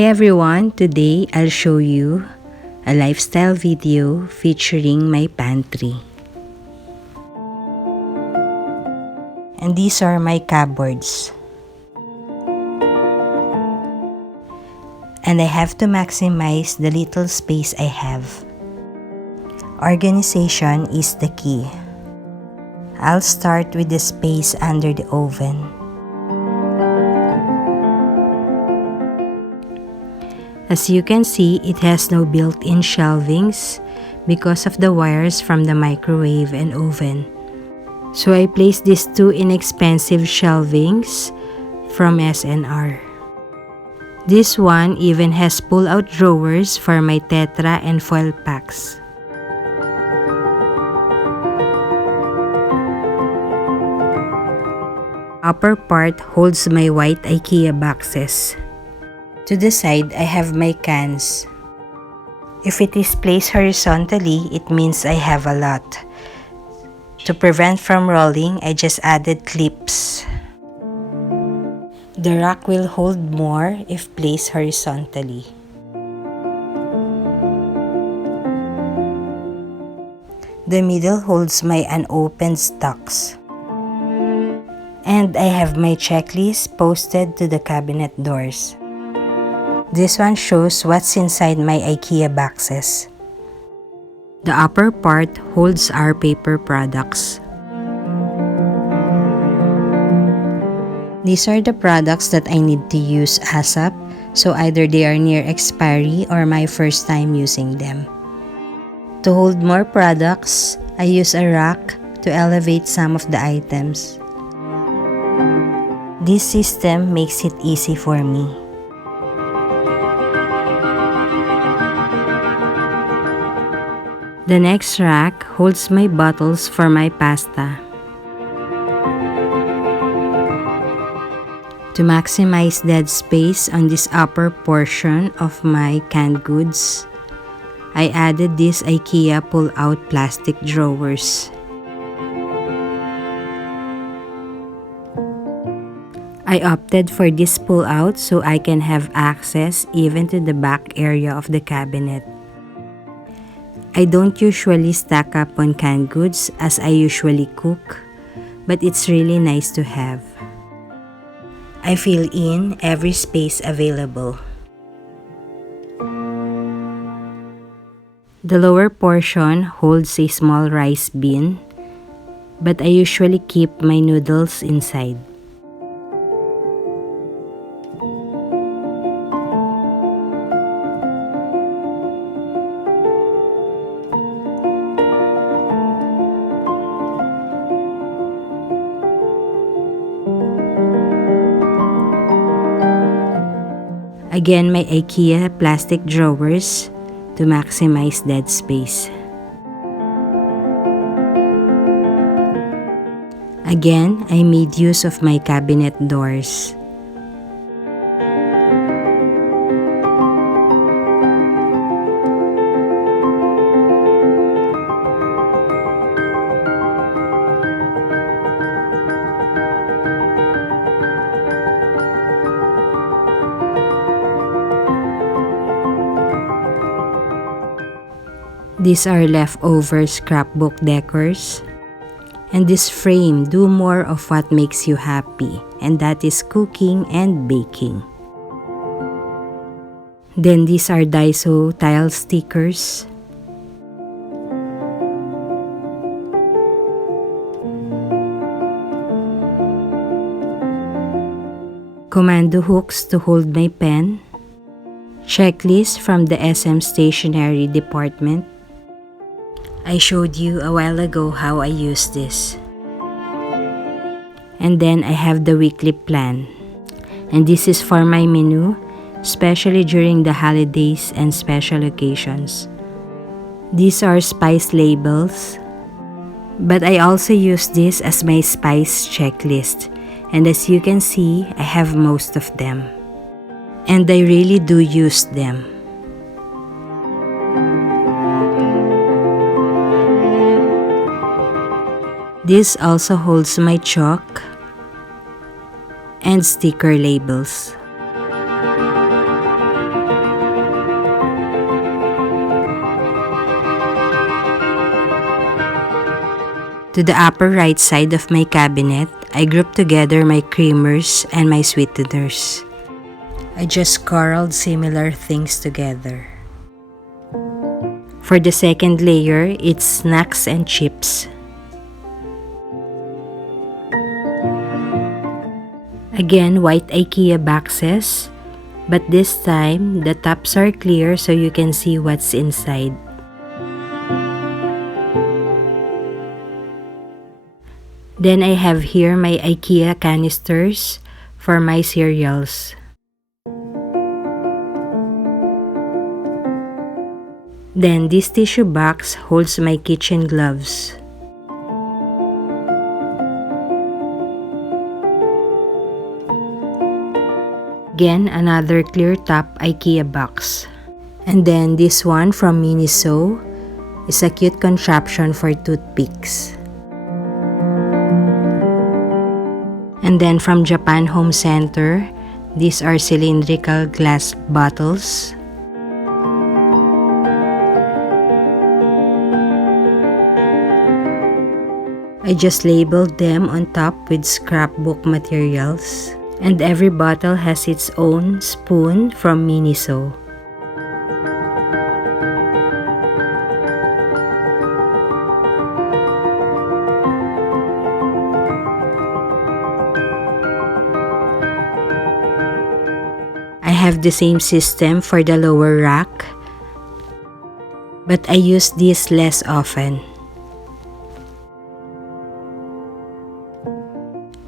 Hi everyone, today I'll show you a lifestyle video featuring my pantry. And these are my cupboards. And I have to maximize the little space I have. Organization is the key. I'll start with the space under the oven. As you can see, it has no built-in shelvings because of the wires from the microwave and oven. So I placed these two inexpensive shelvings from SNR. This one even has pull-out drawers for my tetra and foil packs. Upper part holds my white IKEA boxes. To the side, I have my cans. If it is placed horizontally, it means I have a lot. To prevent from rolling, I just added clips. The rack will hold more if placed horizontally. The middle holds my unopened stocks. And I have my checklist posted to the cabinet doors. This one shows what's inside my IKEA boxes. The upper part holds our paper products. These are the products that I need to use ASAP, so either they are near expiry or my first time using them. To hold more products, I use a rack to elevate some of the items. This system makes it easy for me. The next rack holds my bottles for my pasta. To maximize dead space on this upper portion of my canned goods, I added these IKEA pull-out plastic drawers. I opted for this pull-out so I can have access even to the back area of the cabinet. I don't usually stack up on canned goods as I usually cook, but it's really nice to have. I fill in every space available. The lower portion holds a small rice bin, but I usually keep my noodles inside. Again, my IKEA plastic drawers to maximize dead space. Again, I made use of my cabinet doors. These are leftover scrapbook decors. And this frame do more of what makes you happy, and that is cooking and baking. Then these are Daiso tile stickers. Commando hooks to hold my pen. Checklist from the SM stationery department. I showed you a while ago how I use this. And then I have the weekly plan. And this is for my menu, especially during the holidays and special occasions. These are spice labels, but I also use this as my spice checklist. And as you can see, I have most of them. And I really do use them. This also holds my chalk and sticker labels. To the upper right side of my cabinet, I grouped together my creamers and my sweeteners. I just corralled similar things together. For the second layer, it's snacks and chips. Again, white IKEA boxes, but this time, the tops are clear so you can see what's inside. Then I have here my IKEA canisters for my cereals. Then this tissue box holds my kitchen gloves. Again, another clear top IKEA box. And then this one from Miniso is a cute contraption for toothpicks. And then from Japan Home Center, these are cylindrical glass bottles. I just labeled them on top with scrapbook materials. And every bottle has its own spoon from Miniso. I have the same system for the lower rack, but I use this less often.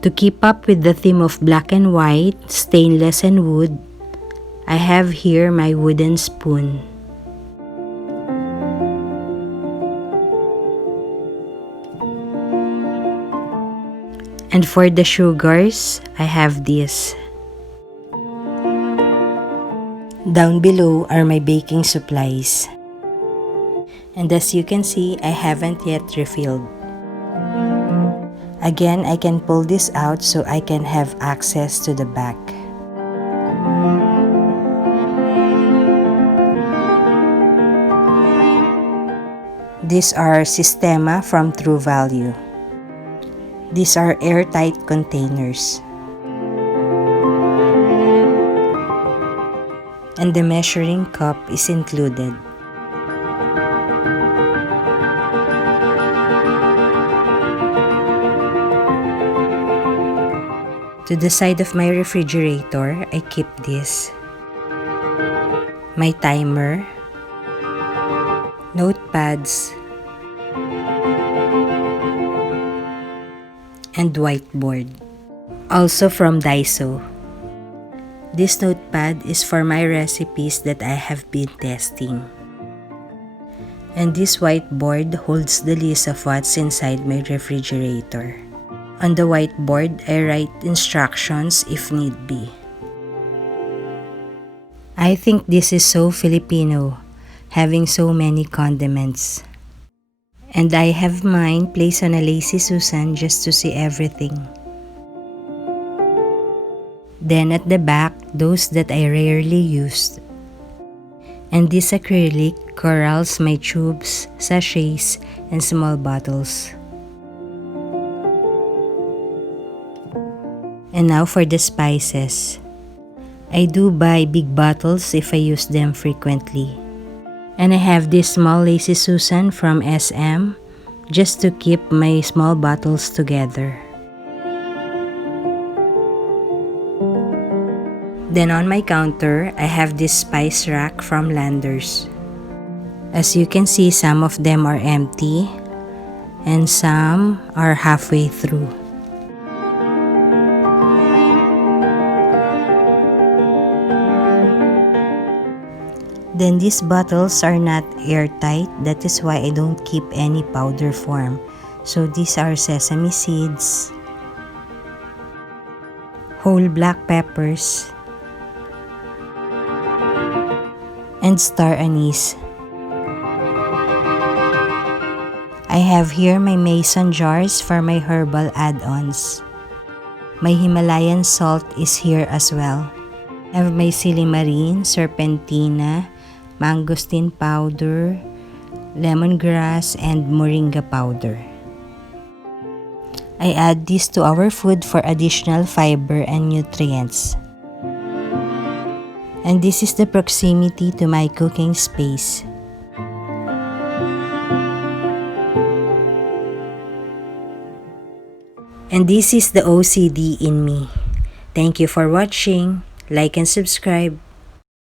To keep up with the theme of black and white, stainless and wood, I have here my wooden spoon. And for the sugars, I have this. Down below are my baking supplies. And as you can see, I haven't yet refilled. Again, I can pull this out so I can have access to the back. These are Sistema from True Value. These are airtight containers. And the measuring cup is included. To the side of my refrigerator, I keep this. My timer, notepads, and whiteboard. Also from Daiso. This notepad is for my recipes that I have been testing. And this whiteboard holds the list of what's inside my refrigerator. On the whiteboard, I write instructions if need be. I think this is so Filipino, having so many condiments. And I have mine placed on a lazy Susan just to see everything. Then at the back, those that I rarely used. And this acrylic corrals my tubes, sachets, and small bottles. And now for the spices. I do buy big bottles if I use them frequently. And I have this small Lazy Susan from SM just to keep my small bottles together. Then on my counter, I have this spice rack from Landers. As you can see, some of them are empty and some are halfway through. Then these bottles are not airtight, that is why I don't keep any powder form. So these are sesame seeds, whole black peppers, and star anise. I have here my mason jars for my herbal add-ons. My Himalayan salt is here as well. I have my silimarin, serpentina, mangosteen powder, lemongrass, and moringa powder. I add this to our food for additional fiber and nutrients. And this is the proximity to my cooking space. And this is the OCD in me. Thank you for watching. Like and subscribe.